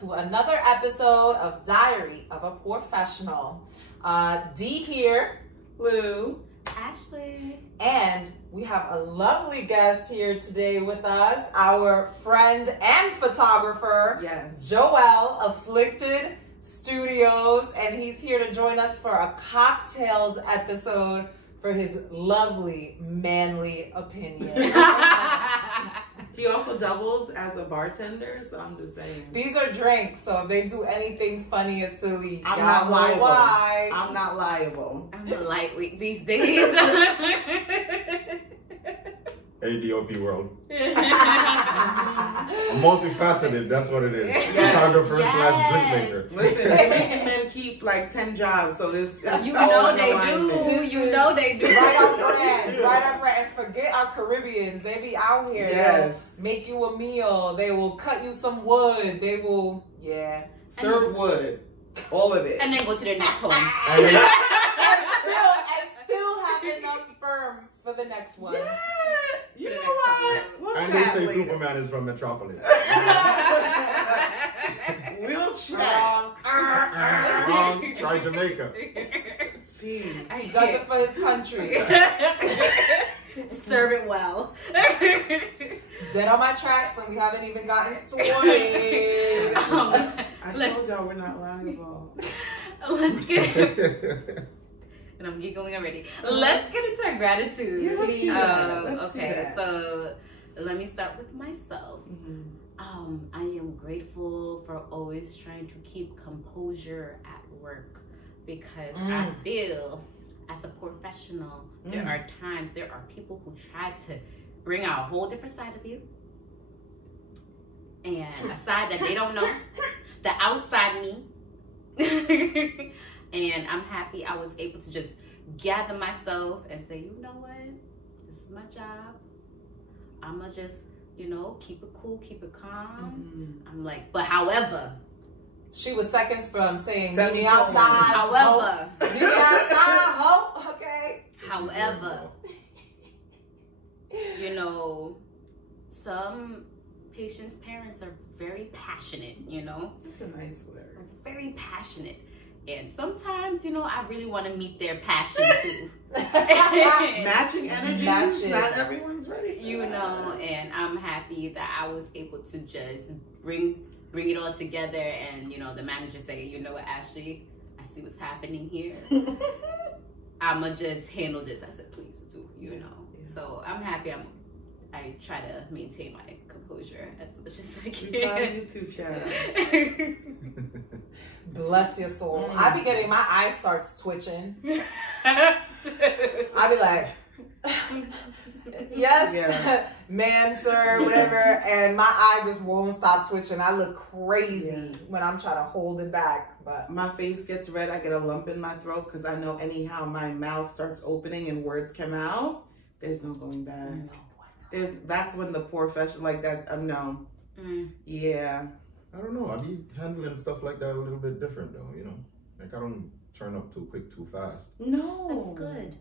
to another episode of Diary of a Professional. Dee here, Lou, Ashley, and we have a lovely guest here today with us, our friend and photographer, yes, Joel, Afflicted Studios, and he's here to join us for a Cocktales episode for his lovely, manly opinion. He also doubles as a bartender, so I'm just saying. These are drinks, so if they do anything funny or silly, I'm not know liable. Why. I'm not liable. I'm a lightweight these days. ADOP world. I'm multifaceted, that's what it is. Photographer / drink maker. Listen, they're making men keep like 10 jobs, so this You know they do. You know they do. Right on brand. Right on brand. And forget our Caribbeans. They be out here. Yes. They'll make you a meal. They will cut you some wood. They will, yeah. Serve wood. All of it. And then go to their next home. and still have enough sperm for the next one. Yeah. You For the know next what? And they say Superman is from Metropolis. We'll check. Wrong. Wrong. Try Jamaica. Jeez. He does it for his country. Serve it well. Dead on my tracks, but we haven't even gotten started. I told y'all we're not liable. Let's get it. And I'm giggling already. Let's get into our gratitude. Yeah, let's do that. Let's do Okay, that. so let me start with myself. Mm-hmm. I am grateful for always trying to keep composure at work because I feel as a professional, there are times, there are people who try to bring out a whole different side of you. And a side that they don't know, the outside me. And I'm happy I was able to just gather myself and say, you know what? This is my job. I'ma just, keep it cool, keep it calm. I'm like, but however. She was seconds from saying, Send meet me me home. outside. However. Meet me outside. Hope. Okay. However. Some patients' parents are very passionate, That's a nice word. Very passionate. And sometimes, I really want to meet their passion too. Matching energies. Matching. Not everyone's ready for that. And I'm happy that I was able to just bring it all together. And, the manager say, you know what, Ashley, I see what's happening here. I'ma just handle this. I said, please do, Yeah. So I'm happy I try to maintain my composure as much as I can. We found a YouTube channel. Bless your soul. I be getting, my eye starts twitching. I be like, yes, ma'am, sir, whatever. And my eye just won't stop twitching. I look crazy when I'm trying to hold it back. But My face gets red. I get a lump in my throat because I know anyhow my mouth starts opening and words come out. There's no going back. That's when the profession like that. No. Yeah. I don't know. I be handling stuff like that a little bit different though, Like I don't turn up too quick, too fast. No. That's good.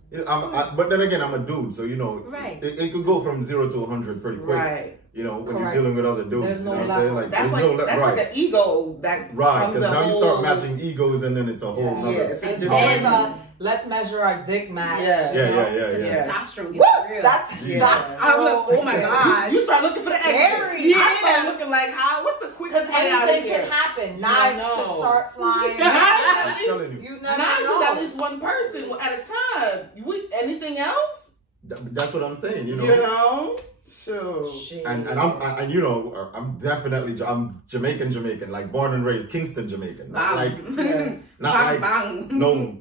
But then again, I'm a dude, so Right. it could go from 0 to 100 pretty quick. Right. When Correct. you're dealing with other dudes. There's no you know what I'm saying? levels. Like, That's like an ego that right, comes because a now you whole... start matching egos and then it's a whole nother. Yes. it's different. always let's measure our dick match. Yeah. Yeah. Testosterone gets real. That's Yeah. I'm like, oh my gosh. You start looking for the Scary. exit. I start looking like, what's the quickest Because way out of anything here? can happen. Knives could start flying. I'm telling you. You never Knives know. is at least one person at a time. Anything else? That's what I'm saying, Sure. And I'm definitely Jamaican, like born and raised Kingston Jamaican, not like no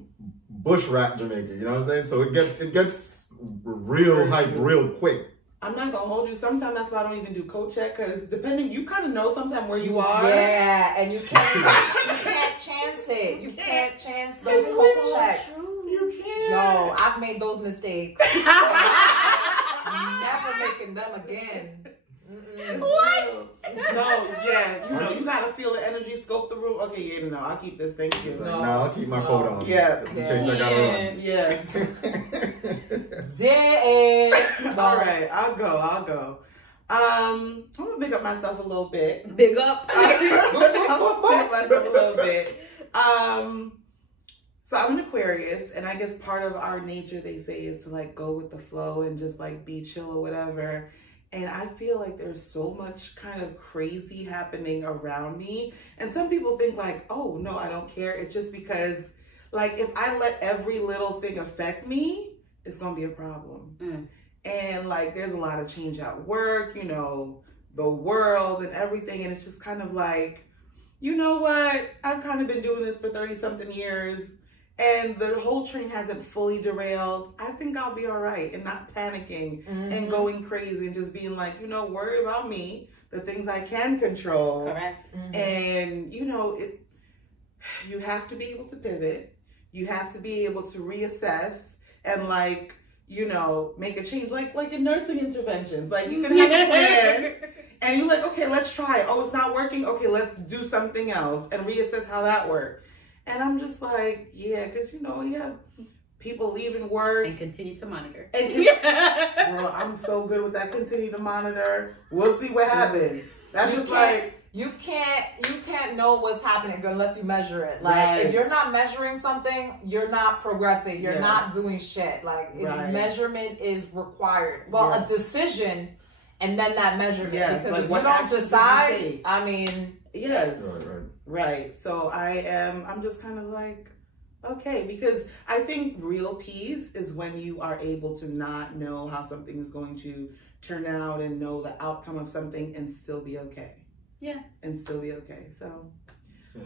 bush rat Jamaican. You know what I'm saying? So it gets real hype real quick. I'm not gonna hold you. Sometimes that's why I don't even do coat check because depending, you kind of know sometimes where you are. Yeah, and you can't chance it. You can't chance those coat checks. You can't. No, I've made those mistakes. Never making them again. What? No, you gotta feel the energy, scope the room. Okay, I'll keep this. Thank you. No, I'll keep my coat on. Yeah. Just in case I gotta run. Yeah. Dead. All right, I'll go. I'm gonna big up myself a little bit. Big up. I'm gonna big up myself a little bit. So I'm an Aquarius, and I guess part of our nature, they say, is to like go with the flow and just like be chill or whatever. And I feel like there's so much kind of crazy happening around me. And some people think like, oh no, I don't care. It's just because like if I let every little thing affect me, it's gonna be a problem. And like there's a lot of change at work, you know, the world and everything. And it's just kind of like, you know what? I've kind of been doing this for 30 something years. And the whole train hasn't fully derailed. I think I'll be all right and not panicking and going crazy and just being like, you know, worry about me, the things I can control. Correct. And, you know, you have to be able to pivot. You have to be able to reassess and like, you know, make a change. Like in nursing interventions, like you can have a plan and you're like, okay, let's try it. Oh, it's not working. Okay, let's do something else and reassess how that worked. And I'm just like, yeah, because, you know, you have people leaving work. And continue to monitor. And girl, I'm so good with that. Continue to monitor. We'll see what happens. That's just like... You can't know what's happening unless you measure it. Like, if you're not measuring something, you're not progressing. You're not doing shit. Like, measurement is required. Well, a decision and then that measurement. Because like if you don't decide, I mean... Yes. Right. So I'm just kind of like, okay, because I think real peace is when you are able to not know how something is going to turn out and know the outcome of something and still be okay. Yeah. And still be okay. So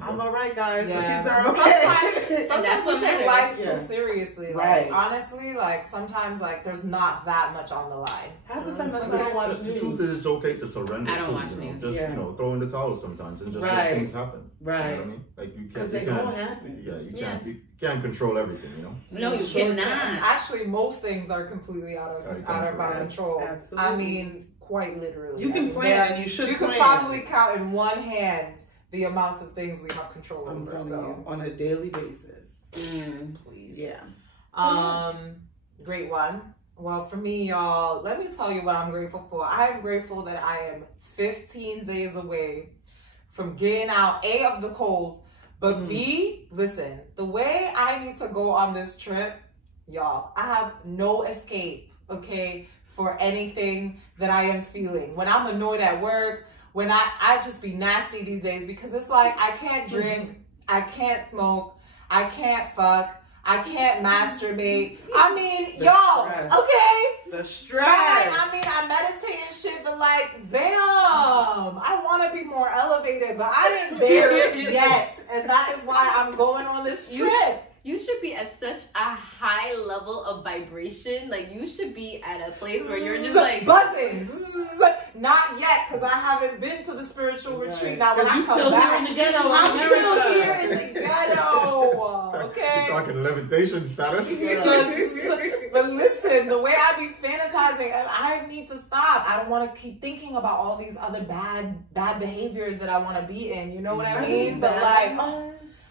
I'm all right, guys. The kids are okay. Sometimes we take life too seriously. Like, honestly, like sometimes like there's not that much on the line. Half the time that's why I don't watch news. The truth is, it's okay to surrender. I don't watch news. Just you know, throw in the towel sometimes and just let things happen. Right. You know what I mean? Like you can't. Because they don't happen. Yeah, you can't control everything. You know. No, you cannot. Actually, most things are completely out of our control. Absolutely. I mean, quite literally. You can plan and you should. You can probably count in one hand the amounts of things we have control over. So on a daily basis. Please. Yeah. Great one. Well, for me, y'all, let me tell you what I'm grateful for. I am grateful that I am 15 days away from getting out, A, of the cold, but B, listen, the way I need to go on this trip, y'all, I have no escape, okay, for anything that I am feeling. When I'm annoyed at work, when I just be nasty these days because it's like I can't drink, I can't smoke, I can't fuck, I can't masturbate. I mean, y'all, okay? The stress. I mean, I meditate and shit, but like, damn, I want to be more elevated, but I ain't there yet. And that is why I'm going on this trip. You should be at such a high level of vibration. Like, you should be at a place where you're just like buzzing. Not yet, because I haven't been to the spiritual retreat. Now, when I come back, I'm still here in the ghetto. Okay? You're talking levitation status. But listen, the way I be fantasizing, I need to stop. I don't want to keep thinking about all these other bad behaviors that I want to be in. You know what I mean? But like,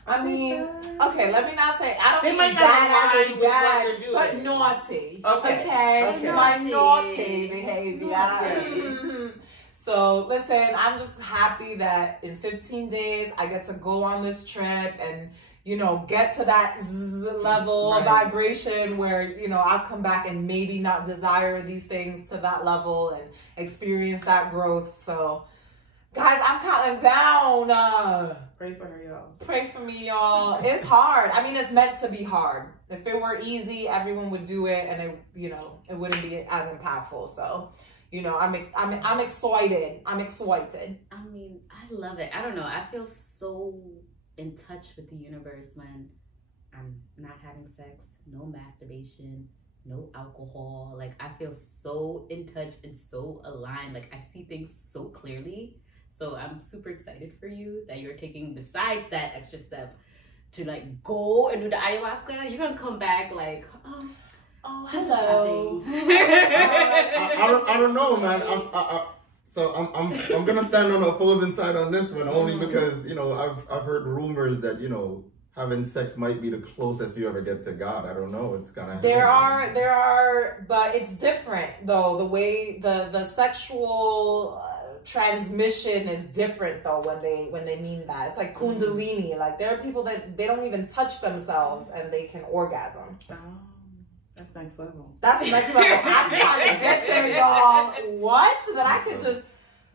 I mean, okay, let me not say, I don't mean bad, but naughty. Okay? My naughty behavior. So, listen, I'm just happy that in 15 days, I get to go on this trip and, you know, get to that level of vibration where, you know, I'll come back and maybe not desire these things to that level and experience that growth. So, guys, I'm counting down. Pray for her, y'all. Pray for me, y'all. It's hard. I mean, it's meant to be hard. If it were easy, everyone would do it, and it, you know, it wouldn't be as impactful. So, you know, I'm excited. I'm excited. I mean, I love it. I don't know. I feel so in touch with the universe when I'm not having sex, no masturbation, no alcohol. Like, I feel so in touch and so aligned. Like, I see things so clearly. So I'm super excited for you that you're taking, besides that extra step, to like go and do the ayahuasca. You're gonna come back like, oh, hello. I don't know, man. So I'm gonna stand on the opposing side on this one only because, you know, I've heard rumors that, you know, having sex might be the closest you ever get to God. I don't know. It's kind of there are, but it's different though. The way the sexual transmission is different though when they mean that. It's like Kundalini. Like there are people that they don't even touch themselves and they can orgasm. Oh, that's next level. That's next level. I'm trying to get there, y'all. What? So that I could just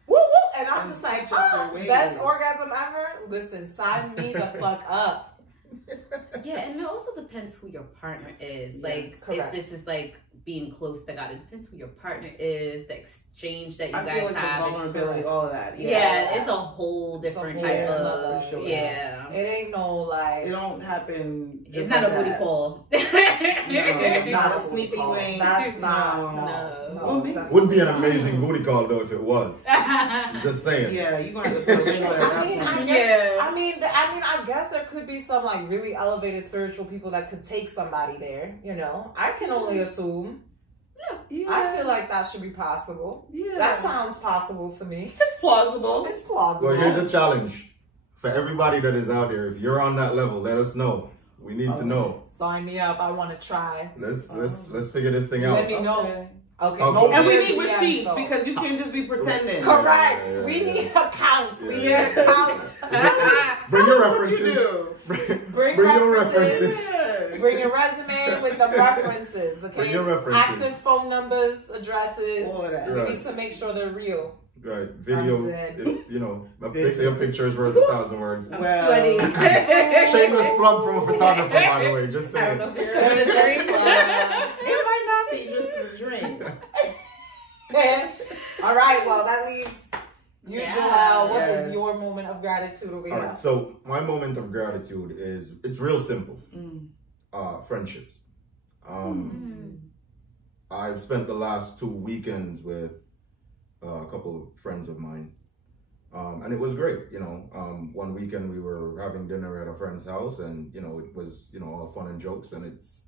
whoop whoop, and I'm just like, best orgasm ever. Listen, sign me the fuck up. Yeah, and it also depends who your partner is. Like, if this is like being close to God, it depends who your partner is, the exchange that you guys feel like have, the vulnerability, all of that. Yeah, it's a whole different type of. Sure. Yeah, it ain't no like. It don't happen. It's not a booty call. No, it's not a sneaky link. That's no. Well, would be an amazing booty call though if it was. Just saying. Yeah, you gonna have to I mean, I guess there could be some like really elevated spiritual people that could take somebody there. You know, I can only assume. Yeah. I feel like that should be possible. Yeah, that sounds possible to me. It's plausible. It's plausible. Well, here's a challenge for everybody that is out there. If you're on that level, let us know. We need to know. Sign me up. I want to try. Let's figure this thing out. Let me know. Okay. And we need receipts because you can't just be pretending. Correct. Yeah. We need accounts. We need accounts. Bring your references. Bring your references. Bring your resume with the references. Okay. Bring your references. Active phone numbers, addresses. All of that. We need to make sure they're real. Right. Video. If, you know, they say a picture is worth 1,000 words. Well, sweaty. Shameless plug from a photographer, by the way. Just saying. I don't know if you're in a dream. It might not be just a dream. All right. Well, that leaves you, Joelle. What is your moment of gratitude over here? All right. So my moment of gratitude is it's real simple. Friendships. I've spent the last 2 weekends with a couple of friends of mine. And it was great, you know. One weekend we were having dinner at a friend's house and, you know, it was, you know, all fun and jokes, and it's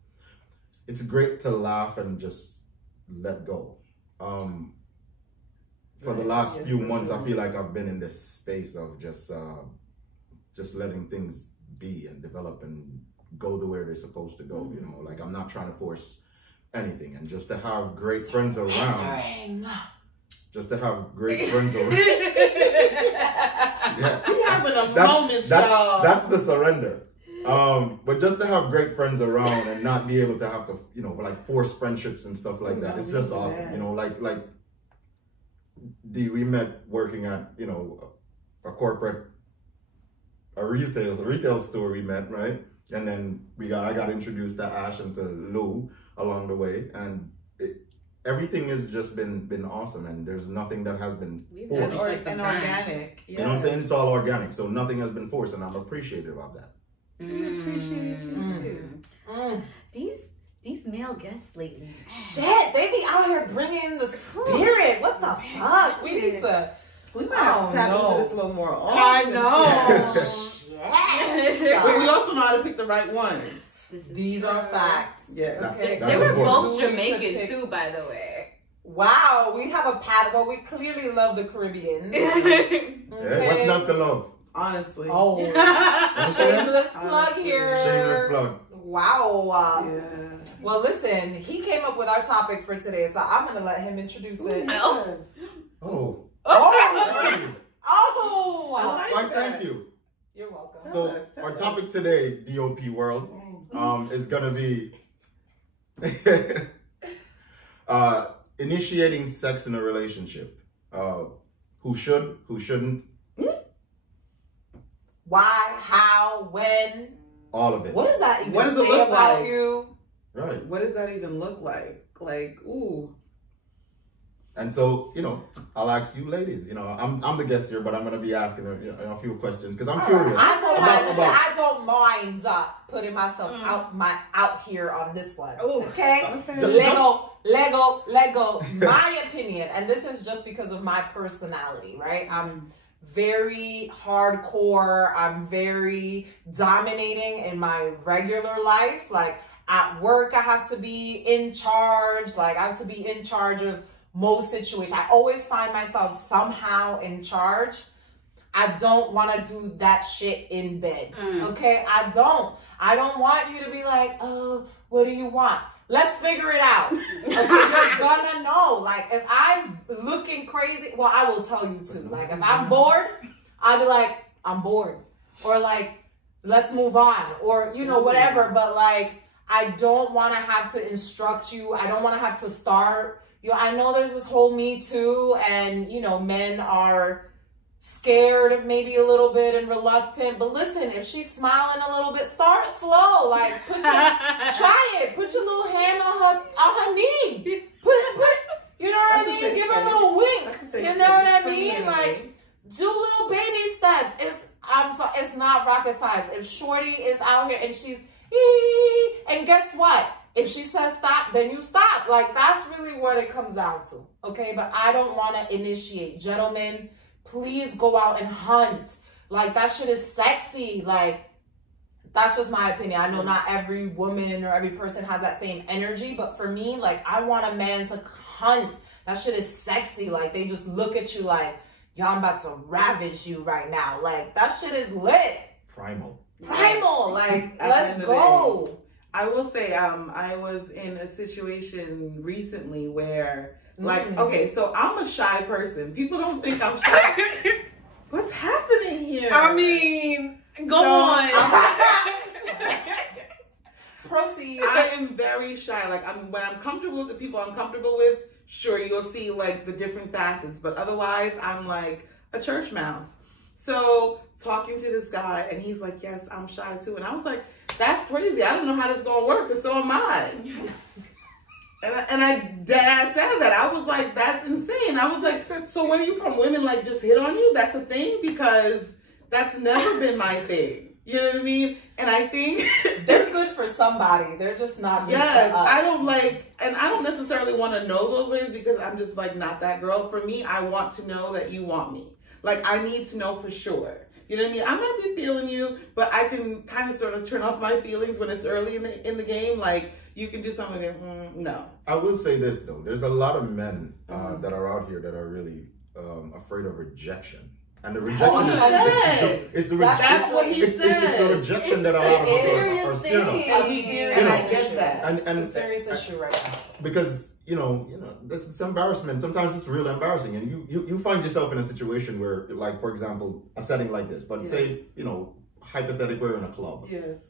great to laugh and just let go. For the last few months, I feel like I've been in this space of just letting things be and develop and go to where they're supposed to go, you know. Like I'm not trying to force anything, and just to have great friends around. Just to have great friends around. Yeah. We having a moment, y'all. That's the surrender. But just to have great friends around and not be able to have to, you know, like force friendships and stuff like that. It's just awesome. You know, like we met working at, you know, a retail store we met, right? And then I got introduced to Ash and to Lou along the way, and everything has just been awesome, and there's nothing that has been forced. And organic. You know what I'm saying? It's all organic, so nothing has been forced, and I'm appreciative of that. We appreciate you too. These male guests lately. Shit, they be out here bringing the spirit. What the fuck? We might have to tap into this a little more often. I know. Yes. But we also know how to pick the right ones. These are facts. Yeah. Okay. They were both Jamaican too, by the way. Wow, we have a pattern. Well, we clearly love the Caribbean. Okay. What's not to love? Honestly. Oh. Shameless plug here. Shameless plug. Wow. Yeah. Well, listen, he came up with our topic for today, so I'm going to let him introduce it. Oh. Oh. Thank you. You're welcome. So our topic today, DOP world, is gonna be initiating sex in a relationship. Who should, who shouldn't? Why? How? When? All of it. What does that even what does it say look about like? you? Right. What does that even look like? Like, ooh. And so, you know, I'll ask you ladies, you know, I'm the guest here, but I'm going to be asking a few questions because I'm curious. I don't mind putting myself out here on this one. Okay? Lego. My opinion, and this is just because of my personality, right? I'm very hardcore. I'm very dominating in my regular life. Like at work, I have to be in charge. Like I have to be in charge of most situations. I always find myself somehow in charge. I don't want to do that shit in bed. Okay? I don't want you to be like, oh, what do you want? Let's figure it out. Okay, you're gonna know. Like, if I'm looking crazy, well, I will tell you too. Like, if I'm bored, I'll be like, I'm bored. Or like, let's move on. Or, you know, whatever. But like, I don't want to have to instruct you. I don't want to have to start. You know, I know there's this whole Me Too, and, you know, men are scared maybe a little bit and reluctant, but listen, if she's smiling a little bit, start slow. Like, try it. Put your little hand on her knee. Put you know what I mean? Give her a little wink. You know what I mean? Like, do little baby steps. It's not rocket science. If Shorty is out here and she's and guess what? If she says stop, then you stop. Like, that's really what it comes down to. Okay, but I don't want to initiate. Gentlemen, please go out and hunt. Like, that shit is sexy. Like, that's just my opinion. I know not every woman or every person has that same energy, but for me, like, I want a man to hunt. That shit is sexy. Like, they just look at you like, yo, I'm about to ravage you right now. Like, that shit is lit. Primal. Like, let's go. I will say, I was in a situation recently where, like, okay, so I'm a shy person. People don't think I'm shy. What's happening here? I mean, go on. Proceed. I am very shy. Like, when I'm comfortable with the people I'm comfortable with, sure, you'll see, like, the different facets. But otherwise, I'm like a church mouse. So, talking to this guy, and he's like, yes, I'm shy too. And I was like, that's crazy. I don't know how this is going to work, and so am I. And I said that. I was like, that's insane. I was like, so where are you from? Women, like, just hit on you? That's a thing? Because that's never been my thing. You know what I mean? And I think they're good for somebody. They're just not. Yes, I don't like, and I don't necessarily want to know those ways because I'm just like not that girl. For me, I want to know that you want me. Like, I need to know for sure. You know what I mean? I might be feeling you, but I can kind of sort of turn off my feelings when it's early in the game. Like, you can do something and no. I will say this though: there's a lot of men that are out here that are really afraid of rejection, and the rejection is the That's what he said. It's the rejection that a lot of us are scared of. And I get that. And it's a serious issue right now. Because you know, this is embarrassment. Sometimes it's real embarrassing, and you find yourself in a situation where, like, for example, a setting like this. But say, you know, hypothetically, we're in a club,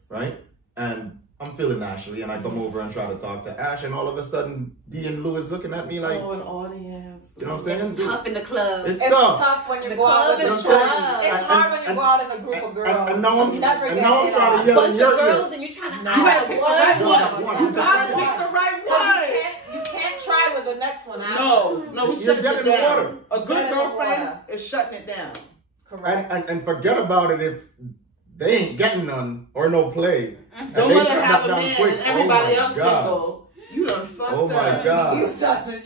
right? And I'm feeling Ashley, and I come over and try to talk to Ash, and all of a sudden, D and Lou is looking at me like, oh, an audience. You know what I'm saying? It's tough in the club. It's tough when you go out with It's hard when you go out in a group of girls. And now I'm trying to yell in your ear. Girls, and you're trying to pick the right one. You gotta pick the right one. You can't try with the next one out. No, you're getting the water. A good girlfriend is shutting it down. Correct. And forget about it if they ain't getting none or no play. Don't let her have a man and everybody else single. You done fucked up. Oh my God.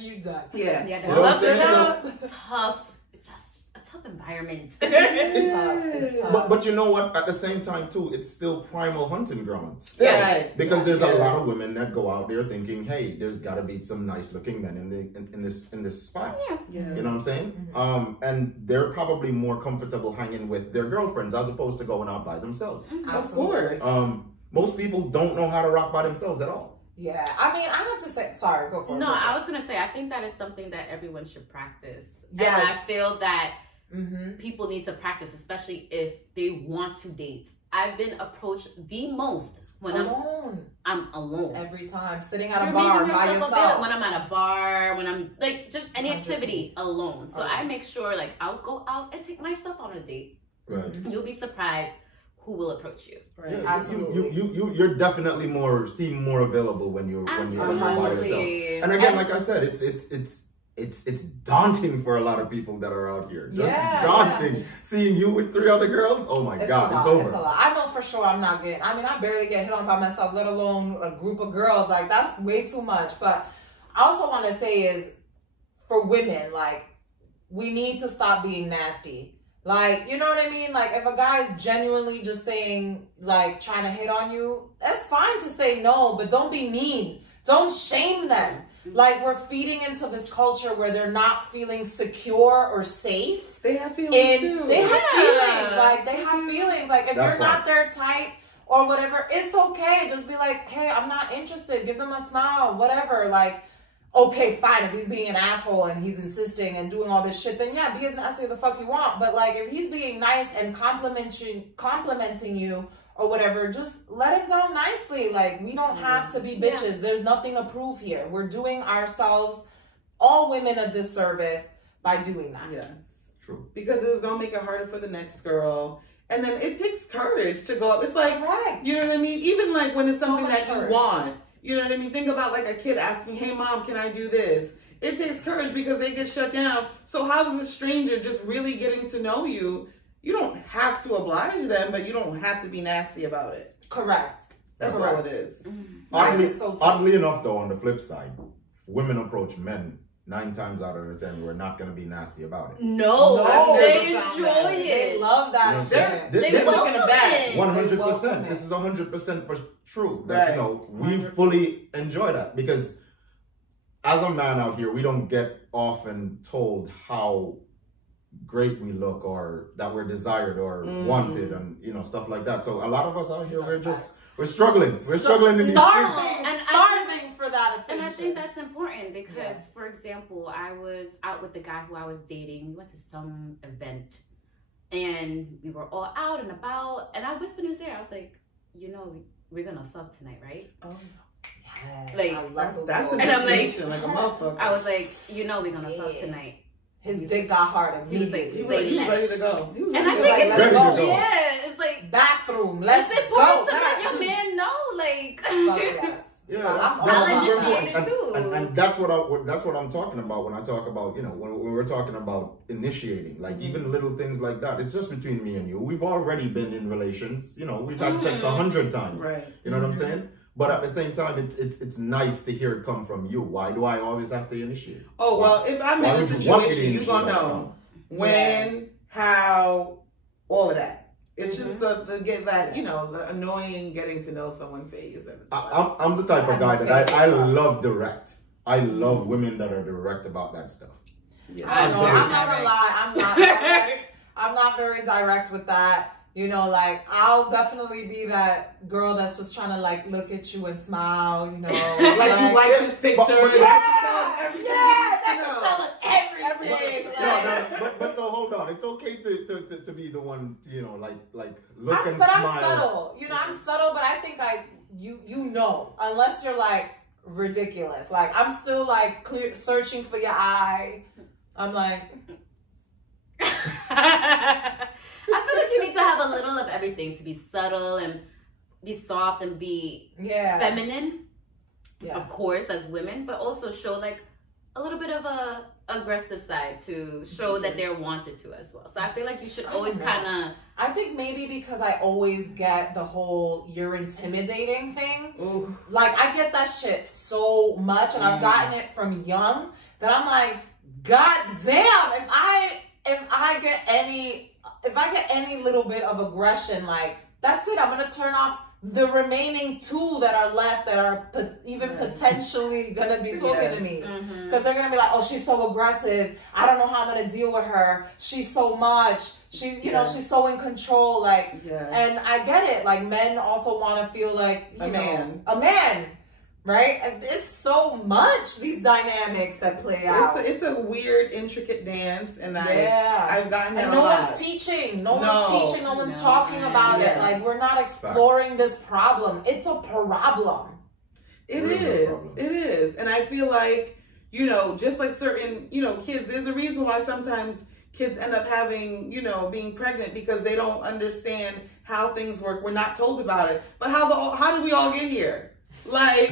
You done. Yeah. Yeah, love the job. Tough. It's just a tough environment. It's tough. But you know what? At the same time too, it's still primal hunting ground. Still. Yeah. Because there's a lot of women that go out there thinking, hey, there's got to be some nice looking men in this spot. Yeah. You know what I'm saying? And they're probably more comfortable hanging with their girlfriends as opposed to going out by themselves. Of course. Most people don't know how to rock by themselves at all. Yeah, I mean, I have to say, sorry, go for it. No, I was gonna say, I think that is something that everyone should practice. Yes. And I feel that people need to practice, especially if they want to date. I've been approached the most when I'm alone. Every time, sitting at a bar by yourself. When I'm at a bar, when I'm like just any activity alone. So I make sure like I'll go out and take myself on a date. Right. You'll be surprised who will approach you. Right. Yeah, Absolutely. You're definitely seem more available when you're by yourself. And again, like I said, it's daunting for a lot of people that are out here. Just daunting. Seeing you with 3 other girls, oh my God, it's over. It's a lot. I know for sure I'm not getting, I mean, I barely get hit on by myself, let alone a group of girls. Like, that's way too much. But I also want to say is, for women, like, we need to stop being nasty. Like, you know what I mean? Like, if a guy's genuinely just saying, like, trying to hit on you, that's fine to say no, but don't be mean. Don't shame them. Like, we're feeding into this culture where they're not feeling secure or safe. They have feelings too. They have feelings. Like, they have feelings. Like, if you're not their type or whatever, it's okay. Just be like, hey, I'm not interested. Give them a smile, whatever. Like, okay, fine. If he's being an asshole and he's insisting and doing all this shit, then yeah, be as nasty as the fuck you want. But like, if he's being nice and complimenting you or whatever, just let him down nicely. Like, we don't have to be bitches. There's nothing to prove here. We're doing ourselves, all women, a disservice by doing that. Yes. True. Because it's going to make it harder for the next girl. And then it takes courage to go up. It's like, you know what I mean? Even like when it's something that you want. You know what I mean? Think about like a kid asking, hey, mom, can I do this? It takes courage because they get shut down. So how does a stranger just really getting to know you? You don't have to oblige them, but you don't have to be nasty about it. Correct. That's all it is. Oddly enough, though, on the flip side, women approach men 9 times out of 10, we're not going to be nasty about it. No, they enjoy it. They love that shit. They welcome it. 100%. This is 100% for true. That, you know, we fully enjoy that because as a man out here, we don't get often told how great we look or that we're desired or wanted and, you know, stuff like that. So a lot of us out here, we're struggling. We're struggling to be starving for that attention. And I think that's important because, for example, I was out with the guy who I was dating. We went to some event and we were all out and about. And I whispered in his ear, I was like, you know, we're going to fuck tonight, right? Oh, yes. Like, I love those that's boys. a and I'm like a motherfucker. I was like, you know, we're going to fuck tonight. His dick got hard He was immediately. He was ready to go. And I think like, let's go. it's like bathroom. Let's it's important go. to let your man know, like. Fuck yes. Yeah, I'll initiate it too. And that's what I'm talking about when I talk about, you know, when we're talking about initiating, like even little things like that. It's just between me and you. We've already been in relations, you know, we've had sex 100 times. Right. You know what I'm saying? But at the same time, it's nice to hear it come from you. Why do I always have to initiate? Oh, well, if I'm in a situation, you're going to know when, how, all of that. It's just the get that, you know, the annoying getting to know someone phase. I'm the type of guy that I love direct. I love women that are direct about that stuff. Yeah. I know, I'm not gonna lie, I'm not direct. I'm not very direct with that. You know, like, I'll definitely be that girl that's just trying to, like, look at you and smile, you know. like you like this picture. That should tell them everything. But so hold on. It's okay to be the one, you know, like look and but smile. I'm subtle. You know, I'm subtle, but I think you know, unless you're, like, ridiculous. Like, I'm still, like, searching for your eye. I'm like... I feel like you need to have a little of everything to be subtle and be soft and be feminine, of course, as women, but also show like a little bit of a aggressive side to show that they're wanted to as well. So I feel like you should always kind of... I think maybe because I always get the whole you're intimidating thing. Ooh. Like, I get that shit so much, and I've gotten it from young that I'm like, God damn, if I get any little bit of aggression, like, that's it. I'm gonna turn off the remaining 2 that are left that are potentially gonna be talking to me, because they're gonna be like, oh, she's so aggressive. I don't know how I'm gonna deal with her. She's so much. You know, she's so in control. Like, and I get it. Like, men also want to feel like a man. Right? And it's so much, these dynamics that play out. It's a weird, intricate dance, and I've gotten that a lot. No one's teaching. No one's talking about it. Like, we're not exploring this problem. It's a problem. It is. And I feel like, you know, just like certain, you know, kids, there's a reason why sometimes kids end up having, you know, being pregnant, because they don't understand how things work. We're not told about it. But how did we all get here? Like...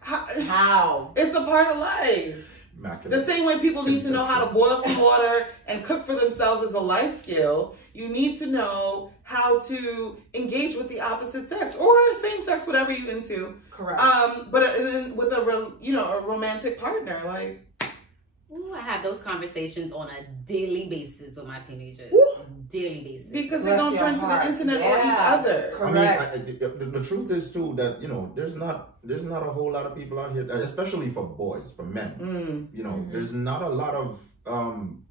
How? It's a part of life. The same way people need to know how to boil some water and cook for themselves as a life skill, you need to know how to engage with the opposite sex or same sex, whatever you're into. Correct. But with a romantic partner, like, Ooh, I have those conversations on a daily basis with my teenagers. Daily basis. Because they don't turn to the internet or each other. Correct. I mean, the truth is too that, you know, there's not a whole lot of people out here, especially for boys, for men. You know, there's not a lot of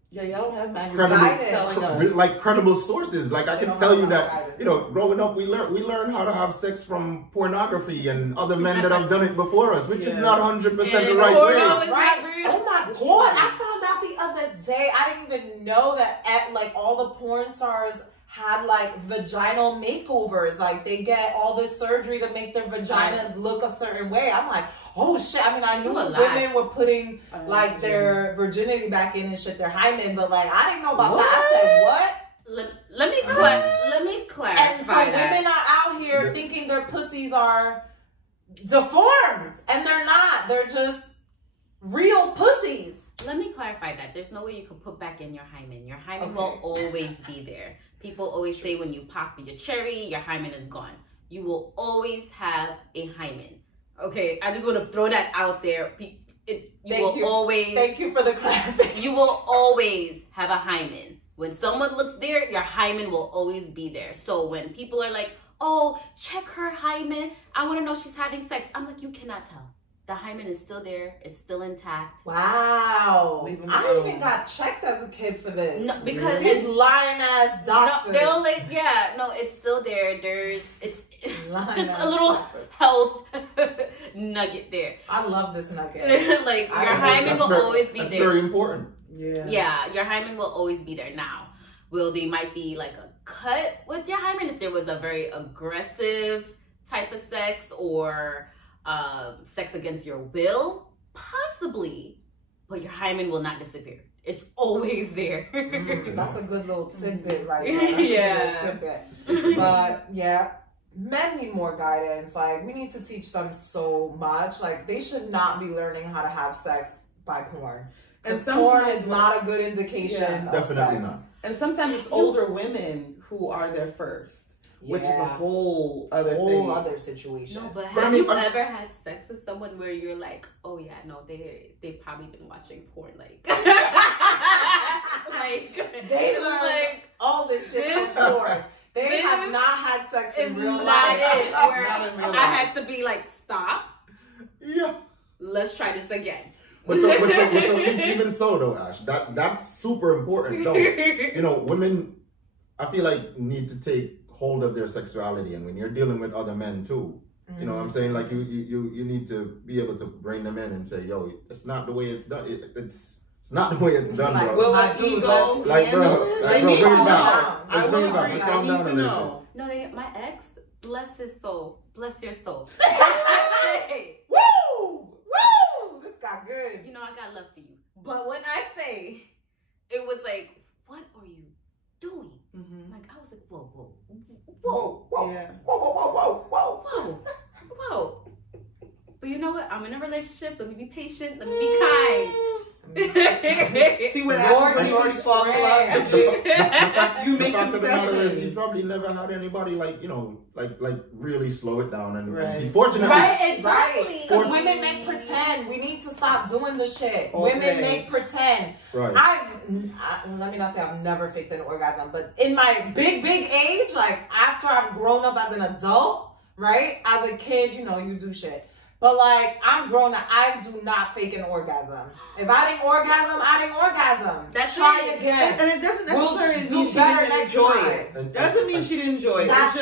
yeah, y'all don't have magazines telling us. Like credible sources. Like I can tell you that, you know, growing up we learn how to have sex from pornography and other men that have done it before us, which is not 100% the right way. Right. Oh my God! I found out the other day. I didn't even know that like all the porn stars had like vaginal makeovers. Like they get all this surgery to make their vaginas look a certain way. I'm like, oh shit. I mean, I knew women were putting like their virginity back in and shit, their hymen, but like I didn't know about that. I said, what? Let me clarify. And so women are out here thinking their pussies are deformed, and they're not. They're just real pussies. Let me clarify that. There's no way you can put back in your hymen. Your hymen will always be there. People always say when you pop your cherry, your hymen is gone. You will always have a hymen. Okay, I just want to throw that out there. Always. Thank you for the clarification. You will always have a hymen. When someone looks there, your hymen will always be there. So when people are like, oh, check her hymen, I want to know she's having sex. I'm like, you cannot tell. The hymen is still there. It's still intact. Wow. I even got checked as a kid for this. No, because these lying ass doctors. No, they'll like, it's still there. It's just a little health nugget there. I love this nugget. Like your hymen will always be there. That's very important. Yeah, your hymen will always be there. Now, there might be like a cut with your hymen if there was a very aggressive type of sex or sex against your will, possibly, but your hymen will not disappear. It's always there. That's a good little tidbit right there. That's a good little tidbit. But yeah, men need more guidance. Like we need to teach them so much. Like they should not be learning how to have sex by porn. And porn is not a good indication of definitely sex. not. And sometimes it's older women who are there first. Which is a whole other situation. No, but have you ever had sex with someone where you're like, oh yeah, no, they've probably been watching porn, like, they like all this shit before. They have not had sex in real life. I had to be like, stop. Yeah. Let's try this again. But so even so though, Ash, that's super important. Though, you know, women, I feel like need to take hold of their sexuality, and when you're dealing with other men too, you know what I'm saying, like you need to be able to bring them in and say, yo, it's not the way it's done. It's not the way it's done, like, bro. Will my ego like bro, bring it down. I bring it down. Let's calm down a little. No, my ex, bless his soul, bless your soul. Woo! This got good. You know I got love for you, but when I say it was like, what are you doing? Like I was like, whoa, yeah, whoa. But you know what? I'm in a relationship. Let me be patient. Let me be kind. See what happens when you fall in love. You make concessions. You probably never had anybody like, you know, like really slow it down and fortunately, right. Because women make pretend. We need to stop doing the shit. Women make pretend. Right. Let me not say I've never faked an orgasm, but in my big age, like after I've grown up as an adult, right? As a kid, you know, you do shit. But like, I'm grown up, I do not fake an orgasm. If I didn't orgasm, I didn't orgasm. That's Try again. And it doesn't necessarily mean she didn't enjoy it. Doesn't mean she didn't enjoy it. That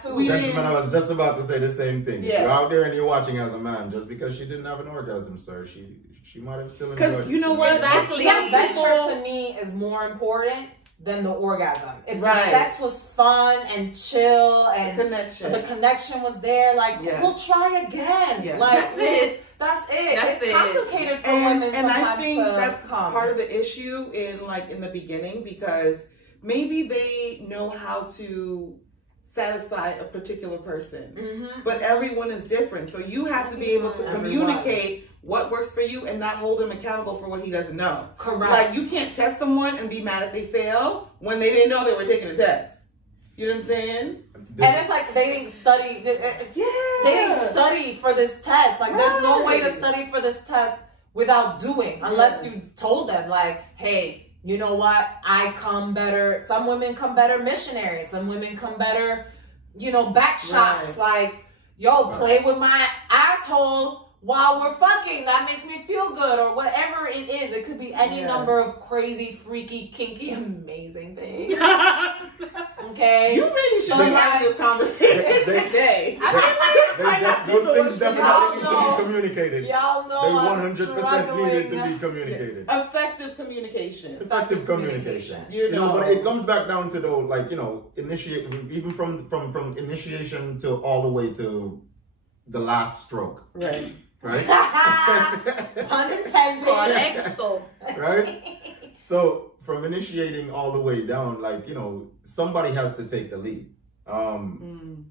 too. Gentlemen, I was just about to say the same thing. Yeah. You're out there and you're watching as a man, just because she didn't have an orgasm, sir, she might have still enjoyed it. Because you know what? Exactly. The adventure to me is more important than the orgasm. If the sex was fun and chill and the connection was there, like we'll try again. Yeah. Like that's it. It's complicated for women sometimes. And I think that's part of the issue in the beginning, because maybe they know how to satisfy a particular person, but everyone is different. So you have to be able to communicate what works for you and not hold him accountable for what he doesn't know. Correct. Like you can't test someone and be mad if they fail when they didn't know they were taking a test. You know what I'm saying? And it's like they didn't study. They didn't study for this test. Like there's no way to study for this test without doing, unless you told them like, hey, you know what? I come better. Some women come better missionaries. Some women come better, you know, back shots. Like, yo, play with my asshole while we're fucking. That makes me feel good, or whatever it is. It could be any number of crazy, freaky, kinky, amazing things. Okay? You really should be having this conversation today. Those things definitely need to be communicated. Y'all know they 100% needed to be communicated. Effective communication. Effective communication. You know, but it comes back down to though, like, you know, initiate, even from initiation to all the way to the last stroke. Right. Right? Pun intended. Right? So from initiating all the way down, like, you know, somebody has to take the lead. And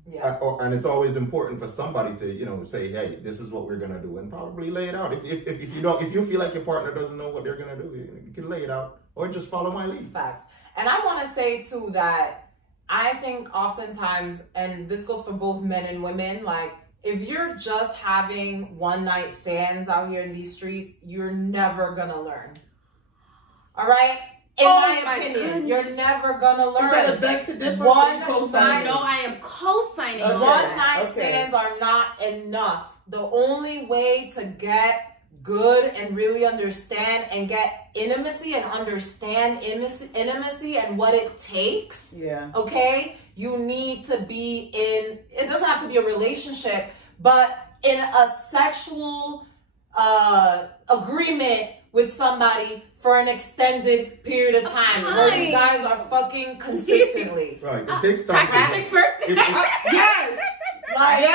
it's always important for somebody to, you know, say, hey, this is what we're gonna do, and probably lay it out. If you feel like your partner doesn't know what they're gonna do, you can lay it out, or just follow my lead. Facts. And I want to say too that I think oftentimes, and this goes for both men and women, like, if you're just having one night stands out here in these streets, you're never gonna learn. All right? In my opinion, you're never gonna learn. Is that a beg to differ? No, I am co-signing. One night stands are not enough. The only way to get good and really understand and get intimacy and understand intimacy and what it takes. Yeah. Okay? You need to be in, it doesn't have to be a relationship, but in a sexual agreement with somebody for an extended period of time where you guys are fucking consistently. Right. It takes time. Yes. Like,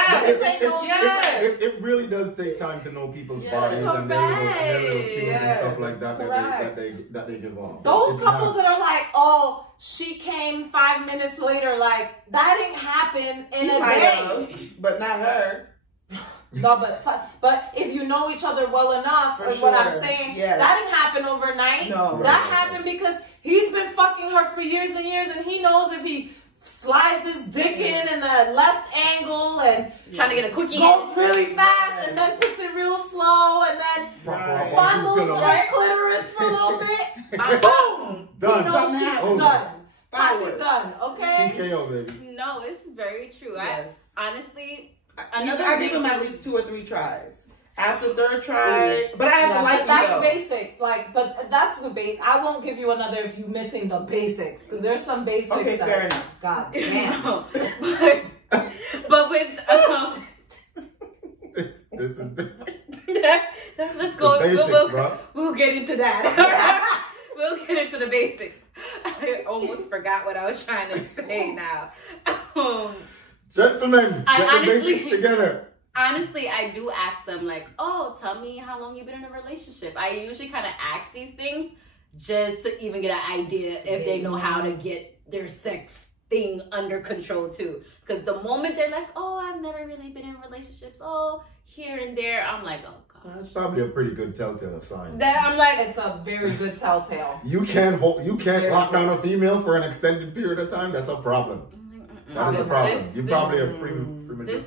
it really does take time to know people's bodies and their little cues and stuff like that that they give off. Those couples that are like, oh, she came 5 minutes later, like, that didn't happen in a day. But not her. No, but if you know each other well enough, is what I'm saying, that didn't happen overnight. No. That happened because he's been fucking her for years and years, and he knows if he slides his dick in the left angle and trying to get a quickie goes really fast and then puts it real slow and then fondles her clitoris for a little bit. Boom! Done. You know she's done. Party done. Okay? TKO, baby. No, it's very true. Yes. Honestly, I give him at least 2 or 3 tries. After third try, but I have to like that's basics. Like, but that's what I won't give you another if you're missing the basics, because there's some basics. Okay, fair enough. God damn. No. But with this is different. Let's go. Basics, we'll get into that. We'll get into the basics. I almost forgot what I was trying to say now. Gentlemen, get the basics together. Honestly, I do ask them, like, oh, tell me how long you've been in a relationship. I usually kind of ask these things just to even get an idea if they know how to get their sex thing under control too. Because the moment they're like, oh, I've never really been in relationships, oh, here and there, I'm like, oh god. That's probably a pretty good telltale sign. That I'm like, it's a very good telltale. You can't lock down a female for an extended period of time. That's a problem. That is a problem. You probably have premature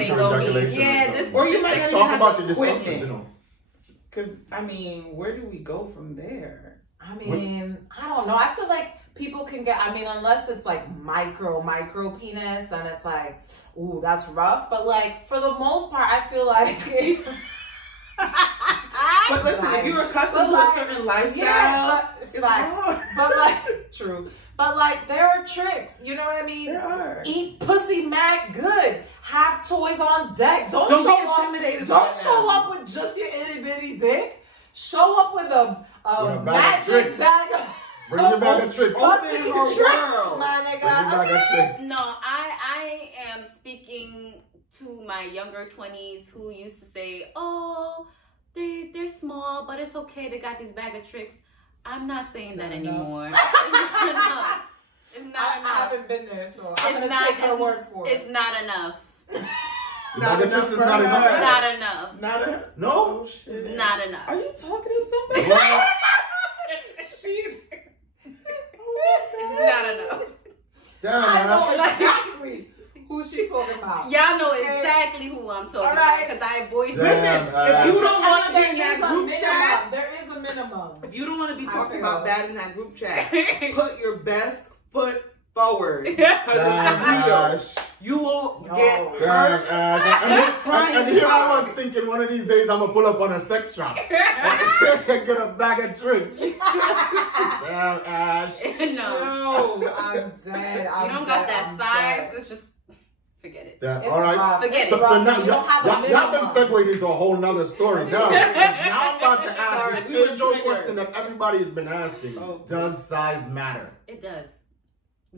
ejaculation. Or you might not talk even about your dysfunctions, you know. Because, I mean, where do we go from there? I mean, I don't know. I feel like people can get, I mean, unless it's like micro penis, then it's like, ooh, that's rough. But like, for the most part, I feel like... But listen, if you're accustomed to a certain lifestyle, it's hard. But like, true. But like, there are tricks. You know what I mean? There are. Eat pussy mad good. Have toys on deck. Don't be intimidated. Don't show up with just your itty bitty dick. Show up with a magic bag of. Bring your bag of tricks. Open your world, my nigga. No, I am speaking to my younger 20s who used to say, oh, they're small, but it's okay. They got these bag of tricks. I'm not saying that anymore. It's not enough. It's not enough. I haven't been there, so I'm going to take her word for it. It's not enough. Not enough for her. Not enough. Not enough. No? Oh, shit. It's not enough. Are you talking to somebody? She's... It's not enough. Damn, I know exactly who's she talking about? Y'all know exactly who I'm talking about because I voiced it. Listen, if you don't want to be in that group minimum. chat, There is a minimum. if you don't want to be talking about bad in that group chat, put your best foot forward because it's real. You will get hurt. And here I was thinking one of these days I'm gonna pull up on a sex shop and get a bag of drinks. Damn, Ash. No, I'm dead. You don't got that size. It's just forget it. All right. Forget it. So now y'all been segued into a whole nother story. Now I'm about to ask the age-old question that everybody's been asking. Does size matter? It does.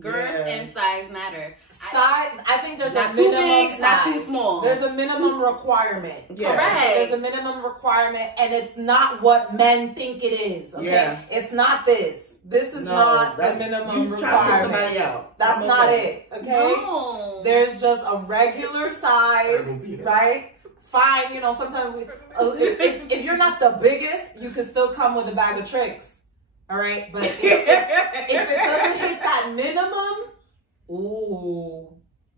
Girth and size matter. I think there's not a too minimum big, not too small. There's a minimum requirement. Yeah. Correct. There's a minimum requirement, and it's not what men think it is. Okay, Yeah. It's not this. This is not the minimum you try to take requirement. somebody out. That's not it. Okay. No. There's just a regular size, right? Fine. You know, sometimes if you're not the biggest, you can still come with a bag of tricks. All right, but if it doesn't hit that minimum, ooh,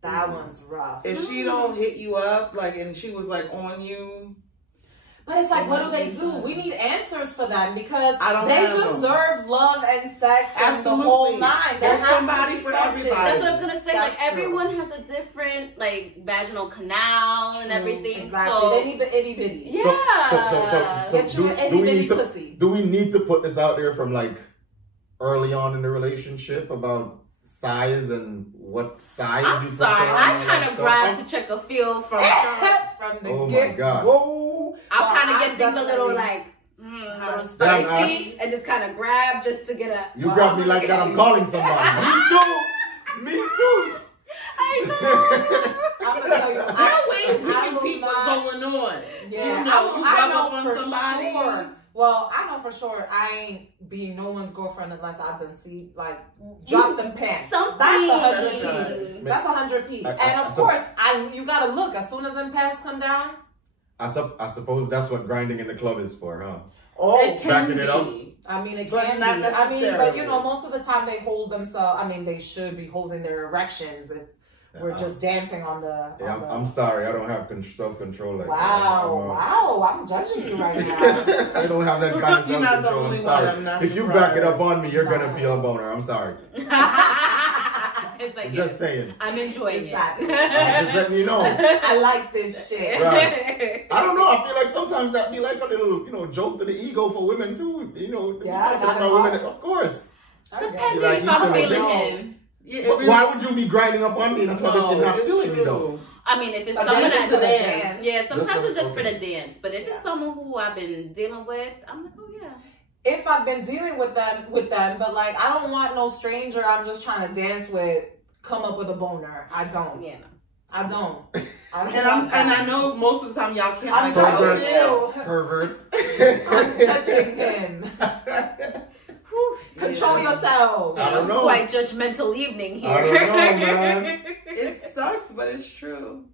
that one's rough. If she don't hit you up, like, and she was like on you. But it's like, what do they do? We need answers for them because they they deserve love and sex and the whole nine. There's somebody for everybody. That's what I was gonna say. That's like everyone has a different like vaginal canal and everything. Exactly. So they need the itty bitty. Yeah. So Get you an itty bitty pussy. Do we need to put this out there from like early on in the relationship about size and what size you prefer? I'm sorry, I kind of grabbed to check a feel from the get go. I'll kind of get things a little like a little spicy and just kind of grab just to get a. You grab me like that, I'm calling somebody. Me too. I know. I'm gonna tell you. Always looking people going on. Yeah, you know, I know on for somebody. sure. Well, I know for sure I ain't being no one's girlfriend unless I done see like drop them pants. Something. That's 100p. That's 100p. And of course, you gotta look as soon as them pants come down. I suppose that's what grinding in the club is for, huh? Oh, it can backing it up. I mean, it but can not be. I mean, necessarily. but you know, most of the time they hold themselves. I mean, they should be holding their erections if we're just dancing on the. Yeah, I'm sorry, I don't have self-control like that. Wow, I'm judging you right now. I don't have that kind of You're not the self-control. only I'm one. sorry. I'm not If you surprised. back it up on me, you're gonna feel a boner. I'm sorry. It's like, Just saying. I'm enjoying Exactly. I'm just letting you know. I like this shit. Right. I don't know. I feel like sometimes that be like a little, jolt to the ego for women too. Yeah, talking about women, of course. Depending Like, if I'm you feeling know. him. Yeah, But why would you be grinding up on me in a club if you're not it's feeling me true. though? I mean, if it's So someone that's that's the dance. yeah, sometimes it's just for okay. the dance. But if it's someone who I've been dealing with, I'm like, oh yeah. If I've been dealing with them, but like I don't want no stranger I'm just trying to dance with come up with a boner. I don't. Yeah, no. I don't. And I know most of the time y'all can't. I'm like, judging you. Pervert. I'm judging him. Whew. Control yourself. I don't know. Quite judgmental evening here. I don't know, man. It sucks, but it's true.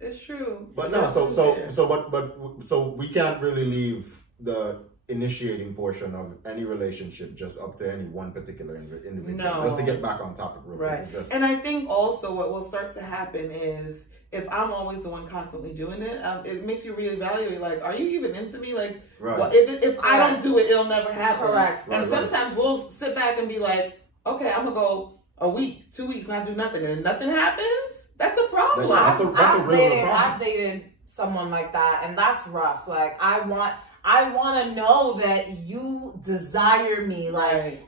It's true. But no, so we can't really leave the initiating portion of any relationship just up to any one particular individual. No. Just to get back on topic real quick. Right. Just, And I think also what will start to happen is if I'm always the one constantly doing it, it makes you reevaluate, like, are you even into me? Like, right. well, if I don't do it, it'll never happen. Correct. And Right, sometimes we'll sit back and be like, okay, I'm going to go a week, 2 weeks, not do nothing. And if nothing happens, that's a problem. That's a real problem. I've dated someone like that, and that's rough. Like I want to know that you desire me, like, Right.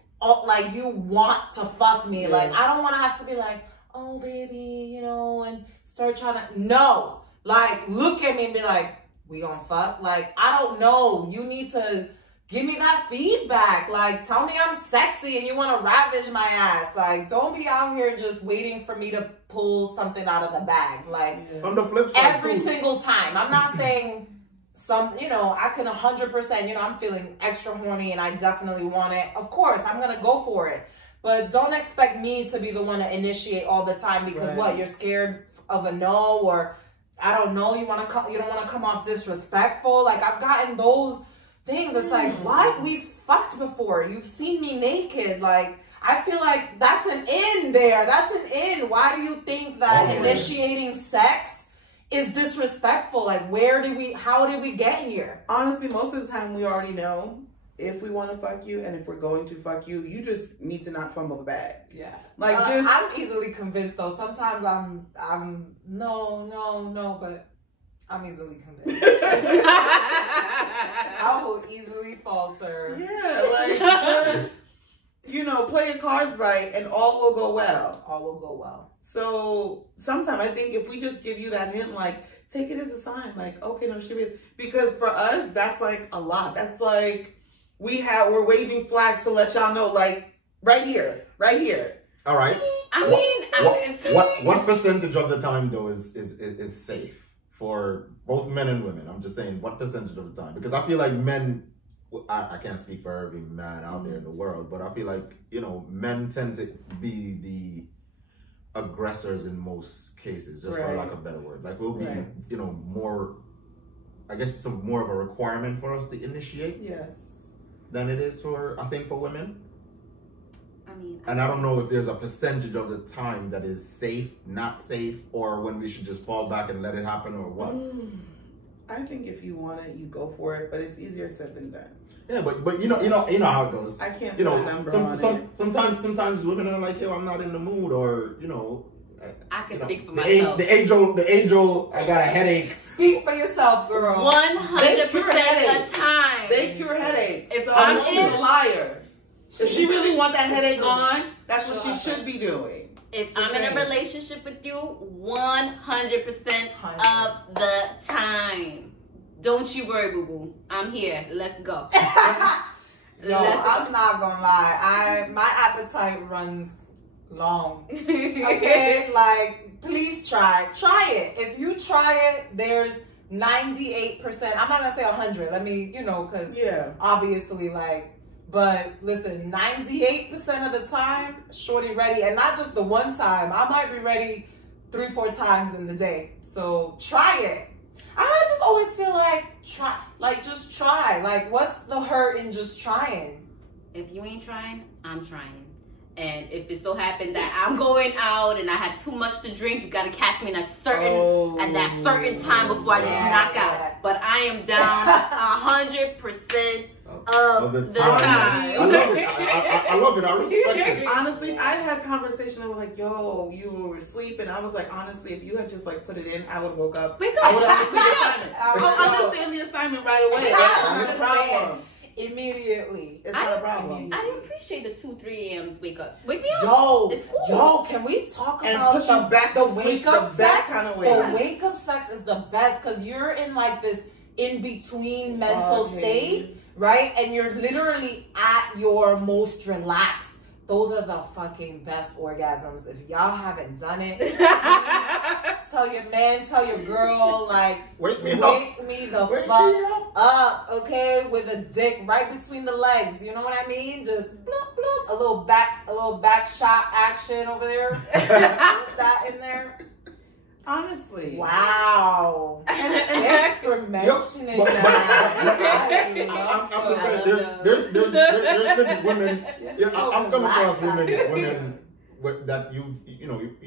like you want to fuck me. Yes. Like I don't want to have to be like, oh baby, and start trying to. No, like look at me and be like, we gonna fuck. Like I don't know. You need to give me that feedback. Like tell me I'm sexy and you want to ravage my ass. Like don't be out here just waiting for me to pull something out of the bag. Like On the flip side, every too, single time. I'm not saying something, I can 100%, I'm feeling extra horny and I definitely want it. Of course, I'm going to go for it. But don't expect me to be the one to initiate all the time because Right. what? You're scared of a no, or I don't know, you don't want to come off disrespectful. Like I've gotten those things. It's like, what? We fucked before. You've seen me naked. Like I feel like that's an in there. That's an in. Why do you think that initiating sex is disrespectful? Like, how did we get here? Honestly, most of the time we already know if we want to fuck you and if we're going to fuck you. You just need to not fumble the bag. Yeah. Like, I'm easily convinced though. Sometimes I'm no, but I'm easily convinced. I will easily falter. Yeah, like just, play your cards right and all will go well. All will go well. So sometimes I think if we just give you that hint, like, take it as a sign, like, okay, no, because for us, that's like a lot. That's like, we're waving flags to let y'all know, like, right here. All right. What percentage of the time though is safe for both men and women? I'm just saying, what percentage of the time? Because I feel like men, I can't speak for every man out there in the world, but I feel like, men tend to be the aggressors in most cases, just for lack of a better word. Like, we'll be, more, I guess it's more of a requirement for us to initiate. Yes. Than it is for women. I don't know if there's a percentage of the time that is safe, not safe, or when we should just fall back and let it happen, or what. I think if you want it, you go for it, but it's easier said than done. Yeah, but you know how it goes. I can't put a number on it. Sometimes women are like, yo, I'm not in the mood, or I can speak for myself. The angel, I got a headache. Speak for yourself, girl. 100% of the time. They cure headaches. If so I'm she's a liar. If she really wants that headache on, that's what she should be doing. If I'm in a relationship with you, 100% of the time. Don't you worry, boo-boo. I'm here. Let's go. I'm not gonna lie. My appetite runs long. Okay? Like, please try it. If you try it, there's 98%. I'm not gonna say 100. Let me, because obviously, like, but listen, 98% of the time, shorty ready, and not just the one time. I might be ready 3-4 times in the day. So try it. I just always feel like just try. Like, what's the hurt in just trying? If you ain't trying, I'm trying. And if it so happened that I'm going out and I had too much to drink, you gotta catch me at that certain time before I just knock out. But I am down 100% of the time. I love it. I respect it. Honestly, I've had conversations that were like, yo, you were asleep. And I was like, honestly, if you had just like put it in, I would have woke up. I would understand the assignment. I'll understand the assignment right away. That's no problem. Immediately. It's not a problem. I appreciate the 2-3 a.m. wake ups. Wake me up. It's cool. Yo, can we talk about the wake up sex? The wake up sex is the best because you're in like this in between mental state, right? And you're literally at your most relaxed. Those are the fucking best orgasms. If y'all haven't done it, tell your man, tell your girl, like, wake me the fuck up, okay? With a dick right between the legs. You know what I mean? Just bloop, bloop, a little back shot action over there. That in there. Honestly. Wow. Thanks for mentioning that. I'm just saying, there's been women, I've come across women that you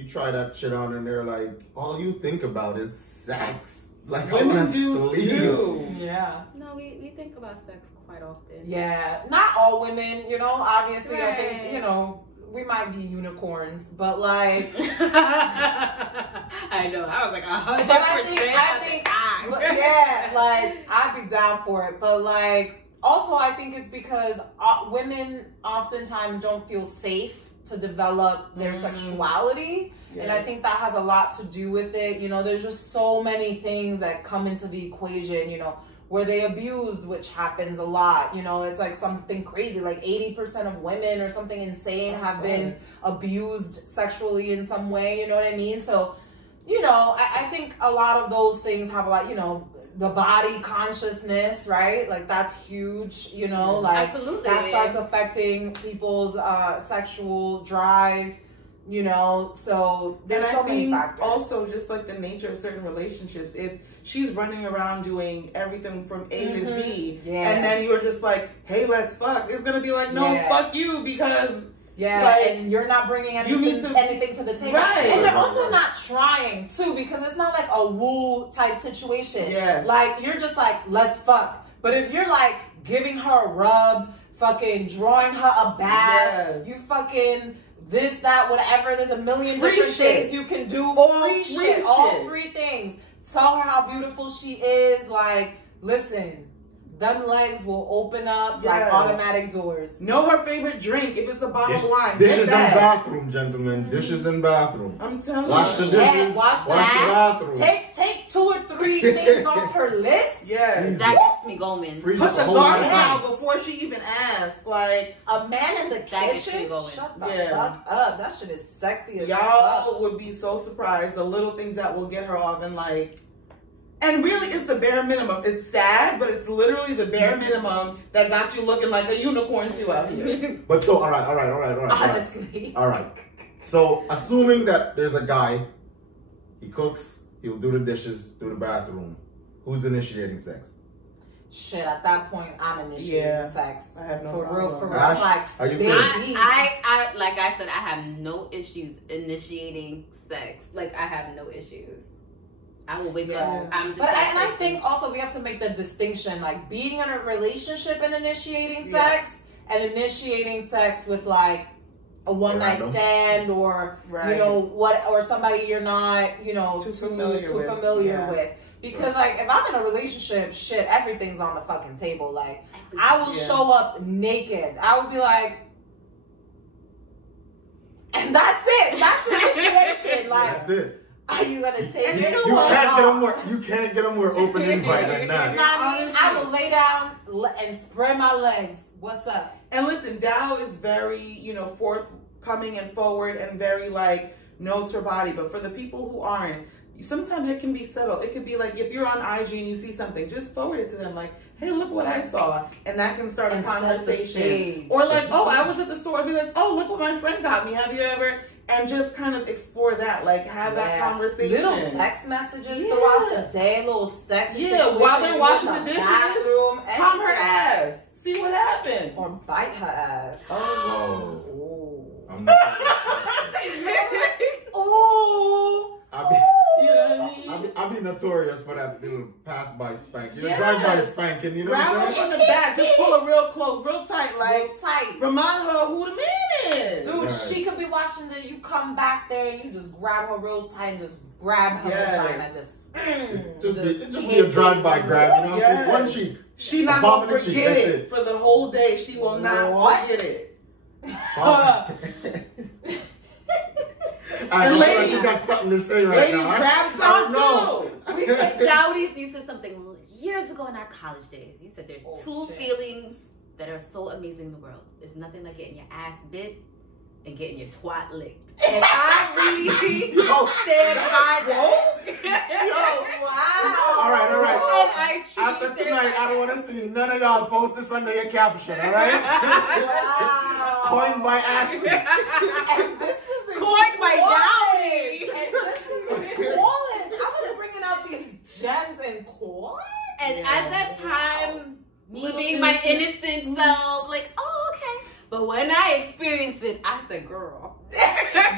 try that shit on and they're like, all you think about is sex. Like, women do too. Yeah. No, we think about sex quite often. Yeah. Not all women, obviously I think, we might be unicorns, but like I know. I was like 100%. But I think yeah, like I'd be down for it. But like also I think it's because women oftentimes don't feel safe to develop their sexuality. Yes. And I think that has a lot to do with it. There's just so many things that come into the equation, were they abused, which happens a lot. It's like something crazy, like 80% of women or something insane have been abused sexually in some way, you know what I mean? So, I think a lot of those things have a lot, the body consciousness, right? Like that's huge, like absolutely. That starts affecting people's sexual drive. So there's so many factors. Also, just like the nature of certain relationships, if she's running around doing everything from A to Z, and then you're just like, hey, let's fuck, it's gonna be like, no, fuck you, because Yeah, like, and you're not bringing anything to the table. Right. And they're also not trying, too, because it's not like a woo type situation. Yes. Like, you're just like, let's fuck. But if you're like giving her a rub, fucking drawing her a bath, you fucking this, that, whatever, there's a million different things you can do. All free things. Tell her how beautiful she is. Like, listen. Them legs will open up like automatic doors. Know her favorite drink. If it's a bottle of wine, dishes in bathroom, gentlemen. Dishes in bathroom. I'm telling you. Wash the dishes. Wash the bathroom. Take 2 or 3 things off her list. Yes. That gets me going. Put the garbage out before she even asks. Like, a man in the kitchen. Shut the fuck up. That shit is sexy as fuck. Y'all would be so surprised. The little things that will get her off, and like. And really, it's the bare minimum. It's sad, but it's literally the bare minimum that got you looking like a unicorn too out here. But so, all right. Honestly. All right. So, assuming that there's a guy, he cooks, he'll do the dishes, do the bathroom. Who's initiating sex? Shit, at that point, I'm initiating sex. I have no problem. For real. Ash, like, are you I like I said, I have no issues initiating sex. Like, I have no issues. I will wake up. I'm just. But I think also we have to make the distinction, like being in a relationship and initiating sex, and initiating sex with like a one night stand or you know what, or somebody you're not too familiar with. Because like if I'm in a relationship, shit, everything's on the fucking table. Like I will show up naked. I would be like. And that's it. That's the situation. Like that's it. Are you gonna take it? You can't get them more open invite than that. I will lay down and spread my legs. What's up? And listen, Dow is very, forthcoming and forward and very like knows her body. But for the people who aren't, sometimes it can be subtle. It could be like if you're on IG and you see something, just forward it to them. Like, hey, look what I saw, and that can start a conversation. Or like, oh, I was at the store. I'd be like, oh, look what my friend got me. Have you ever? And just kind of explore that, like have that conversation. Little text messages throughout the day, little sexy situations. While they're washing the dishes, bathroom, palm her ass, see what happens, or bite her ass. Oh, I'm not. I'll be notorious for that little pass-by spank. Drive-by spanking, you know Grab what I'm her saying? from the back, just pull her real close, real tight, like, remind her who the man is. Dude, she could be watching you come back there and you just grab her real tight and just grab her vagina. Just be a drive-by grab, you know? One cheek. She not going to forget it for the whole day. She will not forget it. And ladies, you got something to say right now. Ladies, grab some too. Dowdy, you said something years ago in our college days. You said there's two feelings that are so amazing in the world. It's nothing like getting your ass bit and getting your twat licked. And I really stand by that. Wow. All right. And I after tonight, I don't want to see none of y'all post this under your caption, all right? Wow. Coined by Ashley. And this was coined by Dowdy. And this was in college. I was bringing out these gems in college. And at that time, me being my innocent self, like, oh, okay. But when I experienced it, I said, girl,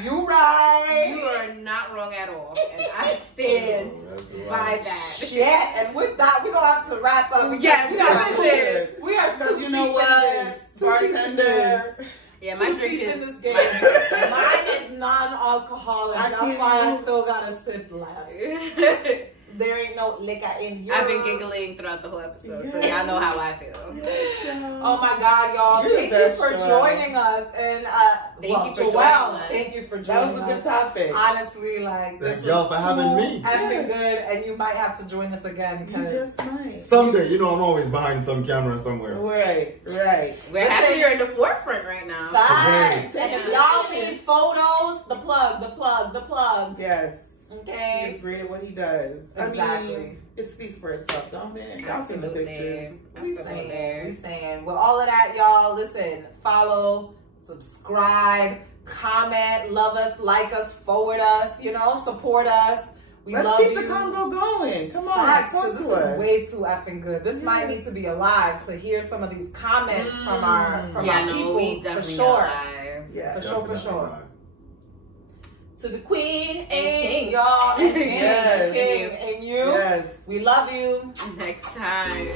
you right. You are not wrong at all. And I stand by that. Shit. And with that, we're going to have to wrap up. We are too you know what? Bartender. Yeah, my drink is in this game. Mine is non-alcoholic. That's why I still got a sip left. There ain't no liquor in here. I've been giggling throughout the whole episode, so y'all know how I feel. Oh my God, y'all! Thank you for joining us, and thank you for joining us. Thank you for joining us. That was a good topic. Honestly, like this was y'all for having me. Effing good, and you might have to join us again because you just might. Someday, I'm always behind some camera somewhere. Right. We're happy you're in the forefront right now. Thanks. And if y'all need photos, the plug. Yes. Okay. He's great at what he does. Exactly. I mean, it speaks for itself, don't it? Y'all seen the pictures. We saying. With all of that, y'all, listen, follow, subscribe, comment, love us, like us, forward us, support us. Let's keep the convo going. Come on, this is way too effing good. This might need to be alive to hear some of these comments from our people for sure. Yeah. For sure, for sure. Live. To the queen and king. y'all, and Yes. king and you. Yes. We love you. Next time.